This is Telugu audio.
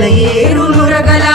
వచ్చి నురగలా